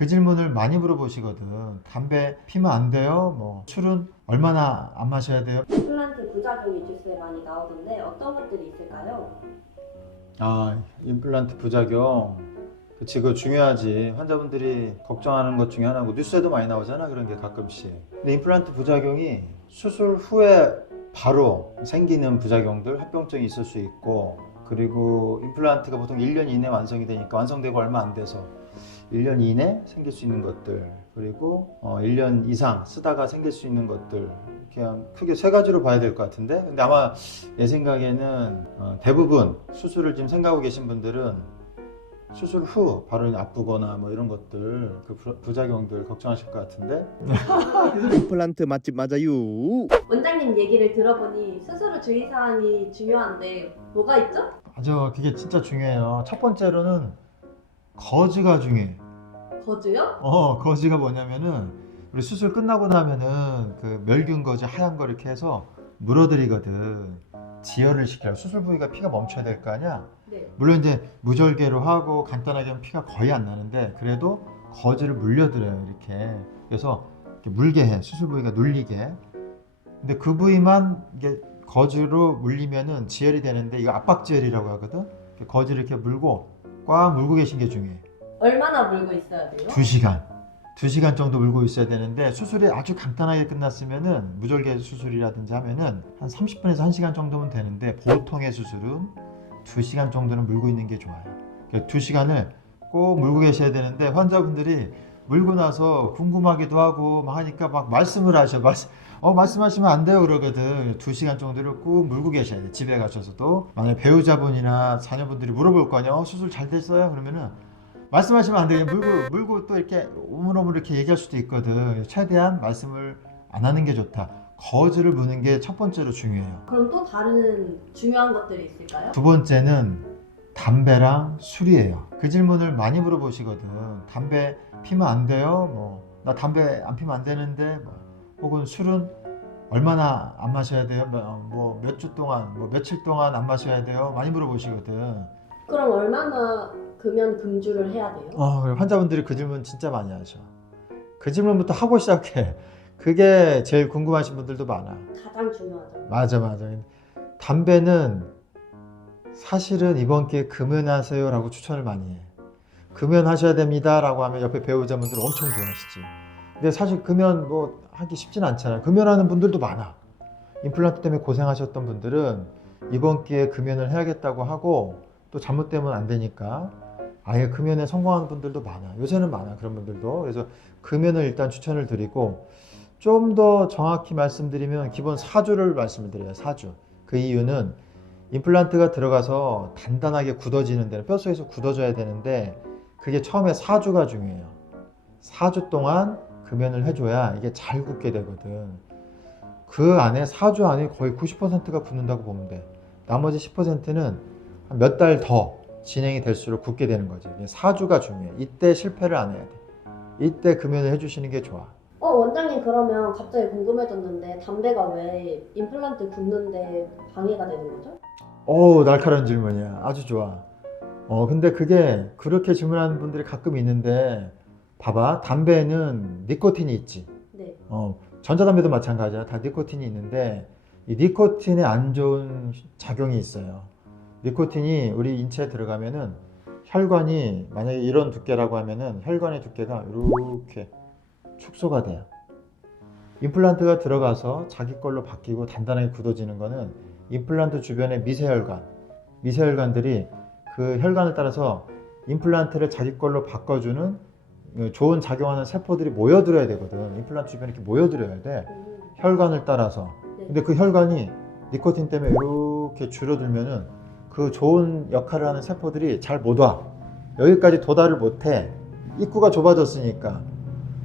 그 질문을 많이 물어보시거든. 담배 피면 안 돼요? 뭐 술은 얼마나 안 마셔야 돼요? 임플란트 부작용이 뉴스에 많이 나오던데 어떤 것들이 있을까요? 임플란트 부작용. 그치, 그거 중요하지. 환자분들이 걱정하는 것 중에 하나고 뉴스에도 많이 나오잖아, 그런 게 가끔씩. 근데 임플란트 부작용이 수술 후에 바로 생기는 부작용들, 합병증이 있을 수 있고, 그리고 임플란트가 보통 1년 이내 완성이 되니까 완성되고 얼마 안 돼서 1년 이내 생길 수 있는 것들, 그리고 1년 이상 쓰다가 생길 수 있는 것들, 그냥 크게 세 가지로 봐야 될 것 같은데, 근데 아마 내 생각에는 대부분 수술을 지금 생각하고 계신 분들은 수술 후 바로 아프거나 뭐 이런 것들, 그 부작용들 걱정하실 것 같은데. 임플란트 맛집 맞아요. 원장님 얘기를 들어보니 수술 후 주의사항이 중요한데 뭐가 있죠? 맞아, 그게 진짜 중요해요. 첫 번째로는 거즈가 중요해. 거즈요? 거즈가 뭐냐면은 우리 수술 끝나고 나면은 그 멸균 거즈 하얀 거 이렇게 해서 물어들이거든. 지혈을 시켜요. 수술 부위가 피가 멈춰야 될 거 아니야. 네. 물론 이제 무절개로 하고 간단하게 하면 피가 거의 안 나는데 그래도 거즈를 물려드려요, 이렇게. 그래서 이렇게 물게 해, 수술 부위가 눌리게. 근데 그 부위만 이게 거즈로 물리면은 지혈이 되는데 이거 압박지혈이라고 하거든. 거즈를 이렇게 물고 꽉 물고 계신 게 중요해. 얼마나 물고 있어야 돼요? 2시간 정도 물고 있어야 되는데, 수술이 아주 간단하게 끝났으면은 무절개 수술이라든지 하면은 한 30분에서 1시간 정도면 되는데, 보통의 수술은 2시간 정도는 물고 있는 게 좋아요. 2시간을 꼭 물고 계셔야 되는데, 환자분들이 물고 나서 궁금하기도 하고 막 하니까 막 말씀을 하셔. 말씀하시면 안 돼요 그러거든. 2시간 정도를 꾹 물고 계셔야 돼. 집에 가셔서도 만약에 배우자분이나 자녀분들이 물어볼 거 아니야. 수술 잘 됐어요? 그러면은 말씀하시면 안 돼요. 물고 또 이렇게 오물오물 이렇게 얘기할 수도 있거든. 최대한 말씀을 안 하는 게 좋다. 거즈를 무는 게 첫 번째로 중요해요. 그럼 또 다른 중요한 것들이 있을까요? 두 번째는 담배랑 술이에요. 그 질문을 많이 물어보시거든. 담배 피면 안 돼요? 뭐 나 담배 안 피면 안 되는데, 뭐 혹은 술은 얼마나 안 마셔야 돼요? 뭐 몇 주 동안, 뭐 며칠 동안 안 마셔야 돼요? 많이 물어보시거든. 그럼 얼마나 금연 금주를 해야 돼요? 환자분들이 그 질문 진짜 많이 하셔. 그 질문부터 하고 시작해. 그게 제일 궁금하신 분들도 많아. 가장 중요하죠. 맞아. 담배는 사실은 이번 기회에 금연하세요 라고 추천을 많이 해. 금연하셔야 됩니다 라고 하면 옆에 배우자분들 엄청 좋아하시지. 근데 사실 금연 뭐 하기 쉽진 않잖아요. 금연하는 분들도 많아. 임플란트 때문에 고생하셨던 분들은 이번 기회에 금연을 해야겠다고 하고, 또 잘못되면 안 되니까 아예 금연에 성공하는 분들도 많아. 요새는 많아, 그런 분들도. 그래서 금연을 일단 추천을 드리고, 좀 더 정확히 말씀드리면 기본 4주를 말씀을 드려요. 4주. 그 이유는 임플란트가 들어가서 단단하게 굳어지는 데는, 뼛속에서 굳어져야 되는데 그게 처음에 4주가 중요해요. 4주 동안 금연을 해줘야 이게 잘 굳게 되거든. 그 안에 4주 안에 거의 90%가 굳는다고 보면 돼. 나머지 10%는 몇 달 더 진행이 될수록 굳게 되는 거지. 4주가 중요해. 이때 실패를 안 해야 돼. 이때 금연을 해주시는 게 좋아. 원장님, 그러면 갑자기 궁금해졌는데 담배가 왜 임플란트 굽는데 방해가 되는 거죠? 날카로운 질문이야. 아주 좋아. 근데 그게 그렇게 질문하는 분들이 가끔 있는데, 봐봐. 담배에는 니코틴이 있지. 네. 전자담배도 마찬가지야. 다 니코틴이 있는데, 이 니코틴에 안 좋은 작용이 있어요. 니코틴이 우리 인체에 들어가면은 혈관이, 만약에 이런 두께라고 하면은 혈관의 두께가 이렇게 축소가 돼요. 임플란트가 들어가서 자기 걸로 바뀌고 단단하게 굳어지는 거는 임플란트 주변의 미세혈관들이 그 혈관을 따라서 임플란트를 자기 걸로 바꿔주는 좋은 작용하는 세포들이 모여들어야 되거든. 임플란트 주변에 이렇게 모여들어야 돼. 혈관을 따라서. 네. 근데 그 혈관이 니코틴 때문에 이렇게 줄어들면은 그 좋은 역할을 하는 세포들이 잘 못 와. 여기까지 도달을 못 해. 입구가 좁아졌으니까.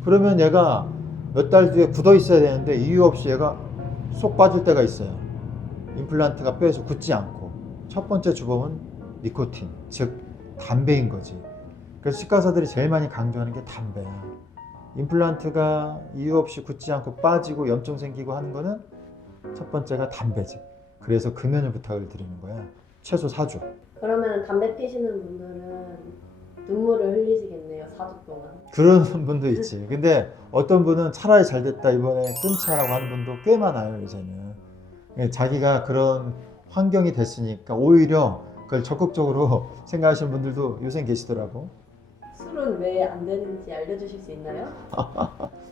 그러면 얘가 몇 달 뒤에 굳어 있어야 되는데 이유 없이 얘가 쏙 빠질 때가 있어요. 임플란트가 뼈에서 굳지 않고. 첫 번째 주범은 니코틴, 즉 담배인 거지. 그래서 치과의사들이 제일 많이 강조하는 게 담배야. 임플란트가 이유 없이 굳지 않고 빠지고 염증 생기고 하는 거는 첫 번째가 담배지. 그래서 금연을 부탁을 드리는 거야. 최소 4주. 그러면 담배 피시는 분들은 눈물을 흘리시겠네요. 4주 동안. 그런 분도 있지. 근데 어떤 분은 차라리 잘 됐다 이번에 끊자라고 하는 분도 꽤 많아요 요새는. 자기가 그런 환경이 됐으니까 오히려 그걸 적극적으로 생각하시는 분들도 요새 계시더라고. 술은 왜 안 되는지 알려주실 수 있나요?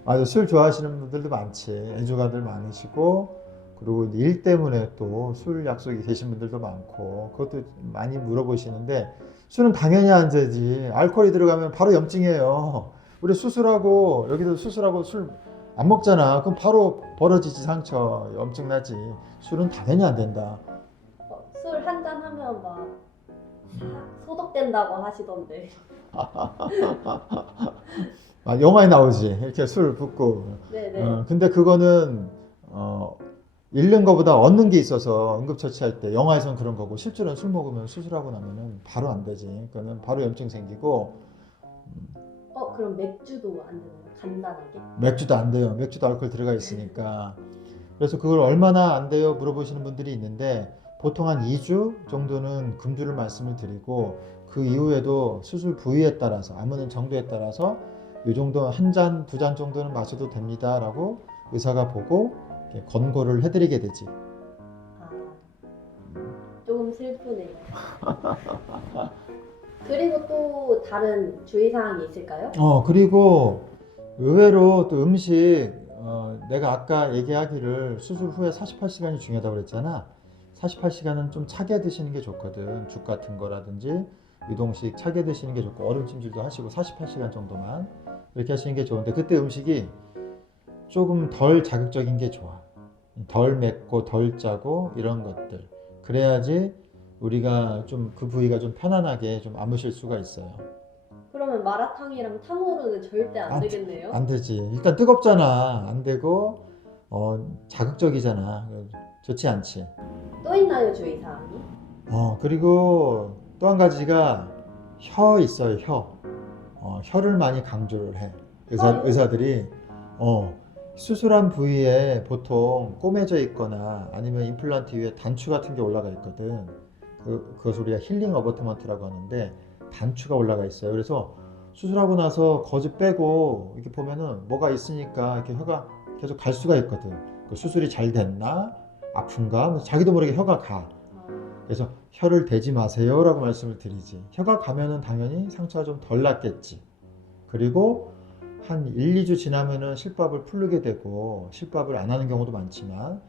맞아, 술 좋아하시는 분들도 많지. 애주가들 많으시고, 그리고 일 때문에 또 술 약속이 계신 분들도 많고, 그것도 많이 물어보시는데, 술은 당연히 안 되지. 알코올이 들어가면 바로 염증이에요. 우리 수술하고, 여기도 수술하고 술 안 먹잖아. 그럼 바로 벌어지지, 상처. 염증 나지. 술은 당연히 안 된다. 술 한 잔 하면 막 소독된다고 하시던데. 영화에 나오지. 이렇게 술 붓고. 네네. 근데 그거는, 잃는 것보다 얻는 게 있어서 응급처치할 때 영화에선 그런 거고 실제로는 술 먹으면 수술하고 나면은 바로 안 되지. 그거는 바로 염증 생기고 그럼 맥주도 안 되나요? 간단하게? 맥주도 안 돼요. 맥주도 알코올 들어가 있으니까. 그래서 그걸 얼마나 안 돼요 물어보시는 분들이 있는데 보통 한 2주 정도는 금주를 말씀을 드리고 그 이후에도 수술 부위에 따라서 아무는 정도에 따라서 이 정도 한 잔, 두 잔 정도는 마셔도 됩니다라고 의사가 보고 이렇게 권고를 해드리게 되지. 아, 조금 슬프네요. 그리고 또 다른 주의사항이 있을까요? 그리고 의외로 또 음식, 내가 아까 얘기하기를 수술 후에 48시간이 중요하다고 그랬잖아. 48시간은 좀 차게 드시는 게 좋거든. 죽 같은 거라든지 유동식 차게 드시는 게 좋고 얼음 찜질도 하시고 48시간 정도만 이렇게 하시는 게 좋은데 그때 음식이 조금 덜 자극적인 게 좋아. 덜 맵고 덜 짜고 이런 것들. 그래야지 우리가 좀 그 부위가 좀 편안하게 좀 아무실 수가 있어요. 그러면 마라탕이랑 탕후루는 절대 안 안 되겠네요. 안 되지. 일단 뜨겁잖아. 안 되고 자극적이잖아. 좋지 않지. 또 있나요, 주의사항이? 그리고 또 한 가지가 혀 있어요. 혀. 혀를 많이 강조를 해. 혀요? 의사들이 수술한 부위에 보통 꼬매져 있거나 아니면 임플란트 위에 단추 같은 게 올라가 있거든. 그것을 우리가 힐링 어버트먼트라고 하는데 단추가 올라가 있어요. 그래서 수술하고 나서 거즈 빼고 이렇게 보면은 뭐가 있으니까 이렇게 혀가 계속 갈 수가 있거든. 그 수술이 잘 됐나? 아픈가? 그래서 자기도 모르게 혀가 가. 그래서 혀를 대지 마세요라고 말씀을 드리지. 혀가 가면은 당연히 상처가 좀 덜 났겠지. 그리고 한 1, 2주 지나면은 실밥을 풀르게 되고 실밥을 안 하는 경우도 많지만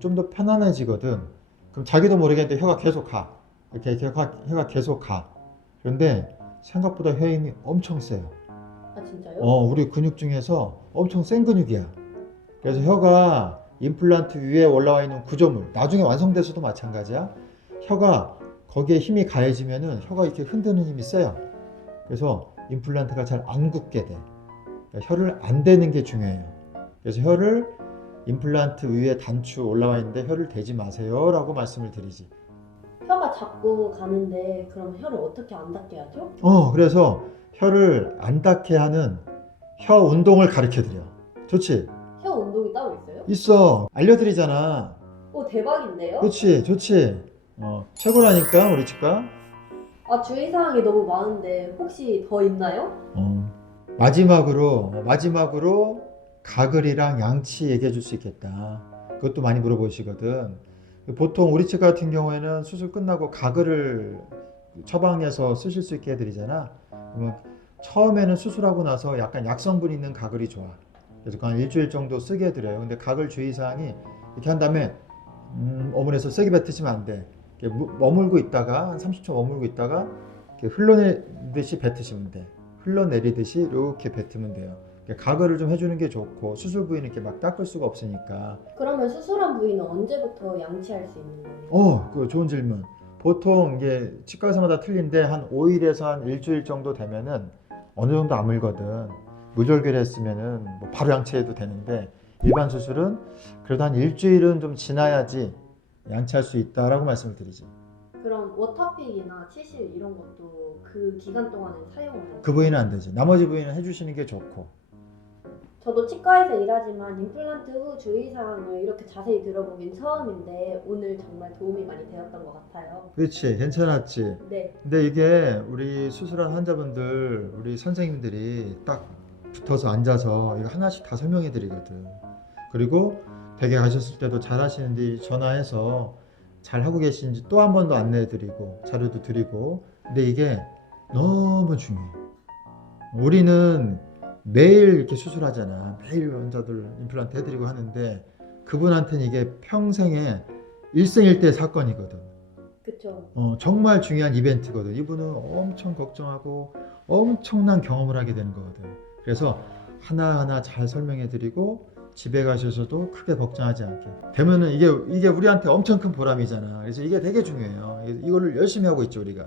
좀 더 편안해지거든. 그럼 자기도 모르게 혀가 계속 가. 이렇게 혀가 계속 가. 그런데 생각보다 혀 힘이 엄청 세요. 아, 진짜요? 우리 근육 중에서 엄청 센 근육이야. 그래서 혀가 임플란트 위에 올라와 있는 구조물, 나중에 완성돼서도 마찬가지야. 혀가 거기에 힘이 가해지면은 혀가 이렇게 흔드는 힘이 세요. 그래서 임플란트가 잘 안 굳게 돼. 그러니까 혀를 안 대는 게 중요해요. 그래서 혀를 임플란트 위에 단추 올라와 있는데 혀를 대지 마세요라고 말씀을 드리지. 혀가 자꾸 가는데 그럼 혀를 어떻게 안 닿게 하죠? 그래서 혀를 안 닿게 하는 혀 운동을 가르쳐 드려. 좋지? 혀 운동이 따로 있어요? 있어. 알려드리잖아. 오, 대박인데요? 그렇지, 좋지. 최고라니까 우리 치과. 아, 주의사항이 너무 많은데 혹시 더 있나요? 마지막으로 가글이랑 양치 얘기해 줄 수 있겠다. 그것도 많이 물어보시거든. 보통 우리 치과 같은 경우에는 수술 끝나고 가글을 처방해서 쓰실 수 있게 해드리잖아. 그러면 처음에는 수술하고 나서 약간 약성분 있는 가글이 좋아. 그래서 한 일주일 정도 쓰게 해드려요. 근데 가글 주의사항이 이렇게 한 다음에 어머니에서 세게 뱉으시면 안 돼. 이렇게 머물고 있다가 한 30초 머물고 있다가 이렇게 흘러내듯이 뱉으시면 돼. 흘러내리듯이 이렇게 뱉으면 돼요. 가글을 좀 해주는 게 좋고 수술 부위는 이렇게 막 닦을 수가 없으니까. 그러면 수술한 부위는 언제부터 양치할 수 있는 거예요? 그 좋은 질문. 보통 이게 치과 의사마다 틀린데 한 5일에서 한 일주일 정도 되면은 어느 정도 아물거든. 무절개했으면은 뭐 바로 양치해도 되는데 일반 수술은 그래도 한 일주일은 좀 지나야지 양치할 수 있다라고 말씀을 드리지. 그럼 워터픽이나 치실 이런 것도 그 기간 동안에 사용을 해요? 그 부위는 안 되지. 나머지 부위는 해주시는 게 좋고. 저도 치과에서 일하지만 임플란트 후 주의사항을 이렇게 자세히 들어보긴 처음인데 오늘 정말 도움이 많이 되었던 것 같아요. 그렇지, 괜찮았지. 네, 근데 이게 우리 수술한 환자분들, 우리 선생님들이 딱 붙어서 앉아서 이거 하나씩 다 설명해 드리거든. 그리고 댁에 가셨을 때도 잘 하시는지 전화해서 잘 하고 계신지 또 한 번 더 안내해 드리고 자료도 드리고. 근데 이게 너무 중요해. 우리는 매일 이렇게 수술하잖아. 매일 환자들 임플란트 해드리고 하는데 그분한테는 이게 평생의 일생일대 사건이거든. 그쵸. 정말 중요한 이벤트거든. 이분은 엄청 걱정하고 엄청난 경험을 하게 되는 거거든. 그래서 하나하나 잘 설명해 드리고 집에 가셔서도 크게 걱정하지 않게 되면은 이게 우리한테 엄청 큰 보람이잖아. 그래서 이게 되게 중요해요. 이거를 열심히 하고 있죠, 우리가.